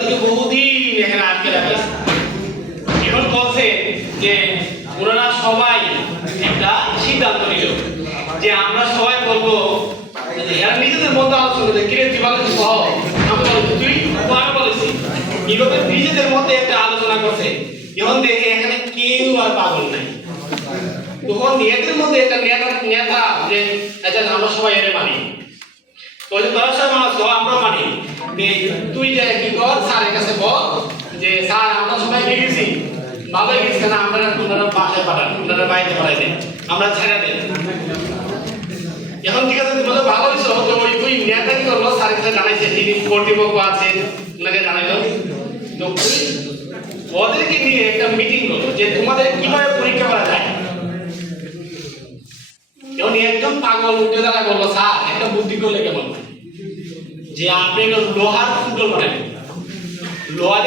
বহুদিন এখানে আটকে রাখিস। এখন বলছে যে ওনারা সবাই একটা সিদ্ধান্ত নিল যে আমরা সবাই বলবো, এরা নিজেদের মধ্যে আলোচনা করে কিরে তুই বলে সহ আমি বলছি তুই আমি বলেছি এইভাবে নিজেদের মধ্যে একটা আলোচনা করছে। এখন দেখে এখানে কেউ আর পাগল নাই। তখন এদের মধ্যে একটা নেতা যে আচ্ছা আমরা সবাই এর মানি, তো তোরা সবাই মানুষ আমরা মানি, তুই যে কি কর স্যারের কাছে বল যে স্যার আমরা সবাই গেছি ভালো গেছি না, আমরা তোমরা বাসায় পাঠান, তোমরা বাইরে পাঠাই দেন, আমরা ছেড়ে দেন। এখন ঠিক আছে তোমাদের ভালো হয়েছে, ওই নেতা কি করলো স্যারের কাছে জানাইছে, যিনি কর্তৃপক্ষ আছে ওনাকে জানাইলো, তো ওদেরকে নিয়ে একটা মিটিং করলো যে তোমাদের কিভাবে পরীক্ষা করা যায়। এখন একজন পাগল উঠে দাঁড়ায় বললো স্যার একটা বুদ্ধি করলে কেমন, যে আপনি লোহার ফুটবল বানাবেন, লোহা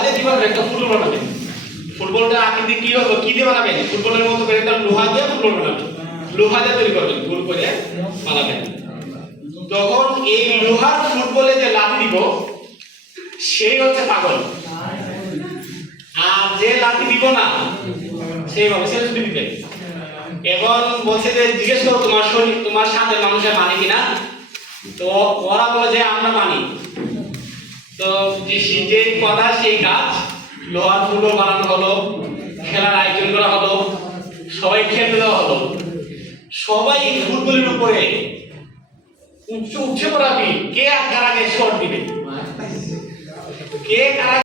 দিয়ে কিভাবে একটা ফুটবল বানাবেন, ফুটবলটা আকৃতি কি হবে কি দিয়ে বানাবেন, ফুটবলের মতো করে একটা লোহা দিয়ে ফুটবল বানাবেন, লোহা দিয়ে তৈরি করবেন গোল করে বানাবেন। তখন এই লোহার ফুটবলে যে লাথি দিব সেই হচ্ছে পাগল, আর যে লাথি দিব না সেই ভাবে সে ছুটি দিবে। এখন বলছে যে জিজ্ঞেস করো তোমার শরীর তোমার সাথে মানুষের মানে কিনা, তো ওরা বলে যে আমরা মানি। তো যে কথা সেই কাজ, লোহার ফুটবল বানানো হলো, খেলার আয়োজন করা হলো, সবাই খেলতে দেওয়া হলো, সবাই ফুটবলের উপরে উঠছে পড়াবি কে আর কার আগে শট দিবে, কে কার